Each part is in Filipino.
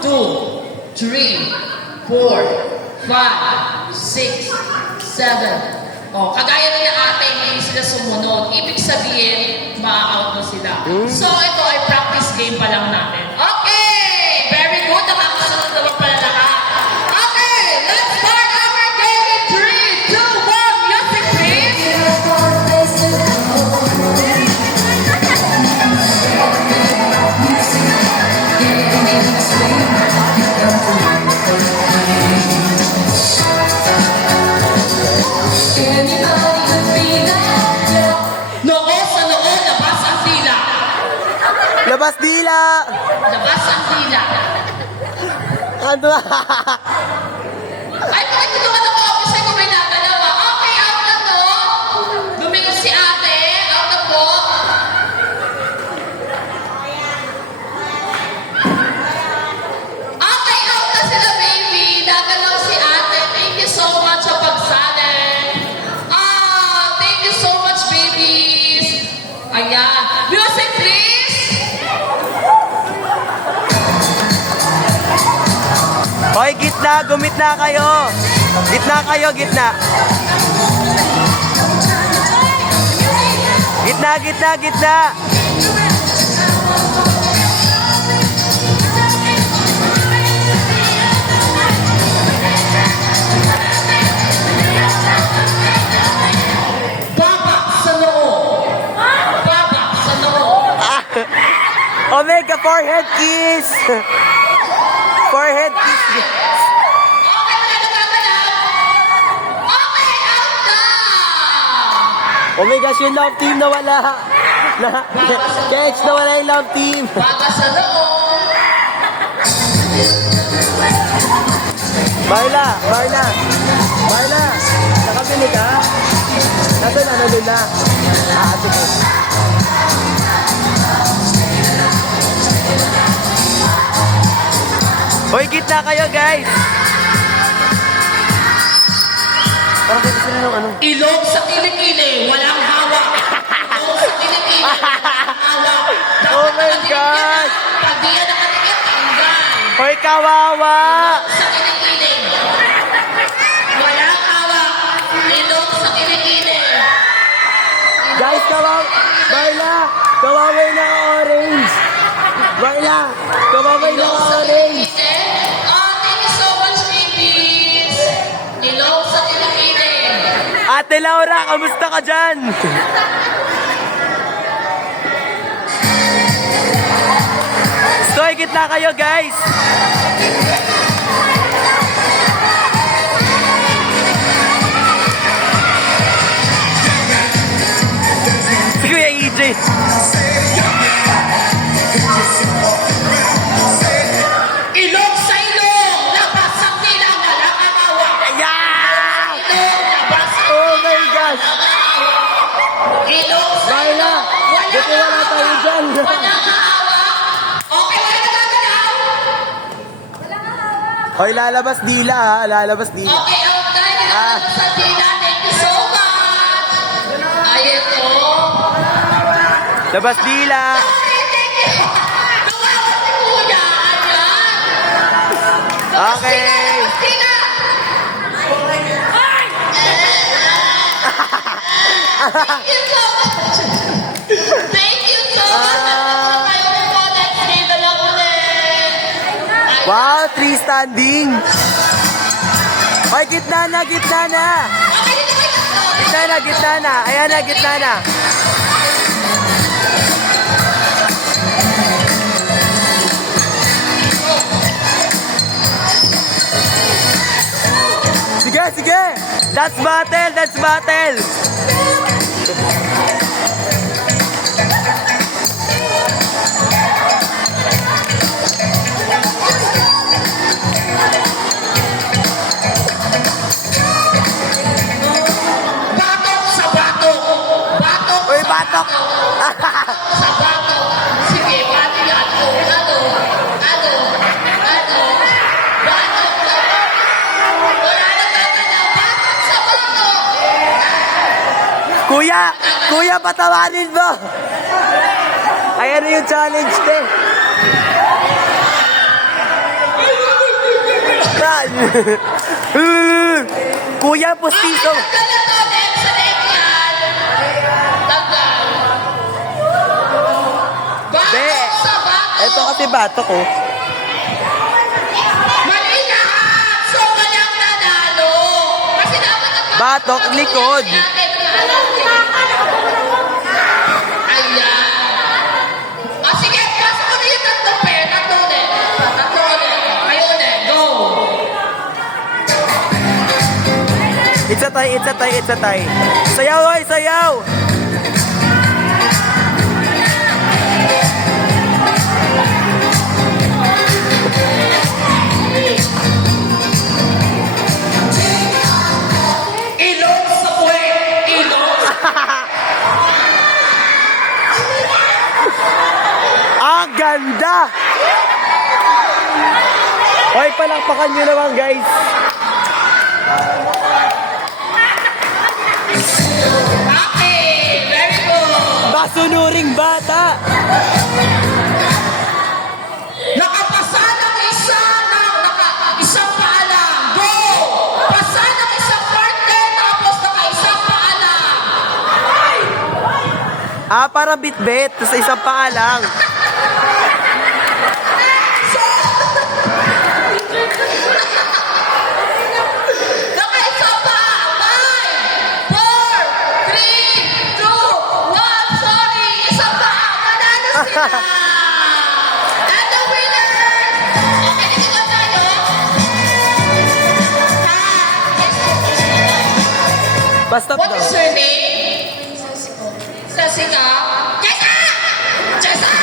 2, 3, 4, 5, 6, 7. Oh, kagaya na yung ate, hindi sila sumunod. Ibig sabihin, ma-out na sila. So, ito ay practice game pa lang natin. Okay! Very good. Nakakasunod naman pala lahat. Okay! Let's start our game in 3, 2, 1. Music, please! Noo sa noo, labas ang dila. Labas dila! Labas ang dila. Ano? Ay, bakit ito ka ako? Kasi ko may nagalawa. Okay, out na to. Lumingon si ate. Out na po. Okay, out na sila, baby. Nagalaw si ate. Thank you so much sa pagsali. Thank you so much, babies. Ayan. Music, please. Hoy, gitna! Gumit na kayo! Gitna kayo, gitna! Gitna, gitna, gitna! Baba sa noo. Baba sa noo. Omega forehead kiss! Forehead kiss! Okay, wala nagagalaw. Okay, out na. Oh my gosh, yung love team nawala! Kex, nawala yung love team! Baba sa noo. Marla! Marla! Marla! Nakabili ka? Nasaan na nalula? Sige. Hoy, gitna kayo, guys! Parang kasi sila nung ano? Ilong sa kilikili, walang hawak. Ilong sa kilikili, walang hawak. Oh my gosh! Pag di yan nakatikit, tanggal. Hoy, kawawa! Sa kilikili. Walang hawak. Ilong sa kilikili. Guys, kawawa! Marla! Kawawa na orange! Marla! Kawawa na Ilong sa orange! kilikili. Thank you so much, babies. Ilong sa kilikili. Ate Laura, kamusta ka dyan? Stoy, gitna kayo, guys! Si Kuya EJ. Ilong sa ilong. Labas ang dila, walang hawak. Ayan! Ilong, labas ang Oh my gosh! ilong sa Marla! ilong. Buti wala tayo dyan! Walang hawak. Okay, wala nagagalaw. Hoy, lalabas dila ha, lalabas dila. Okay, out na. Nilalabas sa dila. Thank you so much. Ay, ito. Labas dila! Sorry, thank you. Kawawa si Kuya. Ayan. Okay! Sina? Ay! Thank you so much. Thank you so much. Kayo po, next day na lang ulit. Wow, 3 standing! Hoy, gitna na, gitna na! Okay, dito kayo. Gitna na, gitna na! Ayan na, gitna na! Sige, sige! That's battle! That's battle! Batok sa batok. Batok Uy, sa batok! sa batok. Sige, pati yan. Ano? Batok. Wala na gagalaw. Batok sa batok. Kuya! Kuya, patawanin mo! Ayan na yung challenge, te! Kuya, postiso. Tanggal na to, Deb, sa leg yan. Tanggal. Be. Batok sa batok. Ito kasi bato ko. Mali lahat. So, walang nanalo. Kasi dapat ang Batok, likod. Ayan. Ah, sige, pasok ko na yung tatlong pair. Tatlo ulit. Tatlo ulit. Kayo ulit. Go. It's a tie, it's a tie, it's a tie. Sayaw, ay, sayaw! Ilong sa puwet. Ilong. Ang ganda! Hoy, palakpakan nyo naman, guys. Okay. Very good. Basunuring bata! Nakapasa ng isa isang paalam. Go! Pasa ng isang partner tapos isang paalam. Ah, para bit-bit, sa isang paa lang. Nakaisa pa. 5, 4, 3, 2, 1. Sorry. Isa pa. Manalo sila. And the winner. Okay, dito tayo. Basta What daw. is her name? Jessica. Jessica! Jessica!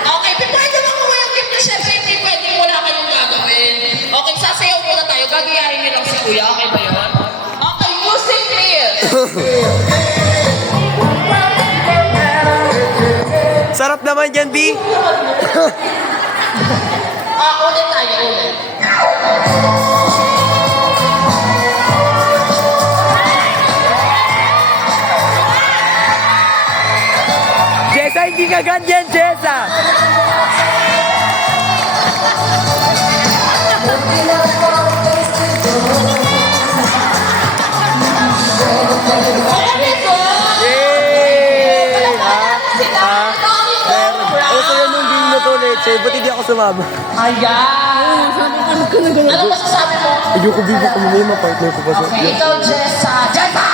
Okay, pwede mo kuha yung gift niya. Siyempre, hindi pwede. Wala kayong gagawin. Okay, sasayaw muna tayo. Gagayahin niyo lang si Kuya. Okay ba yun? Okay, music please. Sarap naman yan, B. Ulit tayo. Ulit. Jessa, hindi ka ganyan, Jessa! Very good. Yay! Ito yun yung game na to, Leche. Ba't hindi ako sumama? Ayan. Ano masasabi mo? Ayoko bibo ko may ma-partner ko pa sa... Okay, ikaw, Jessa. Jessa!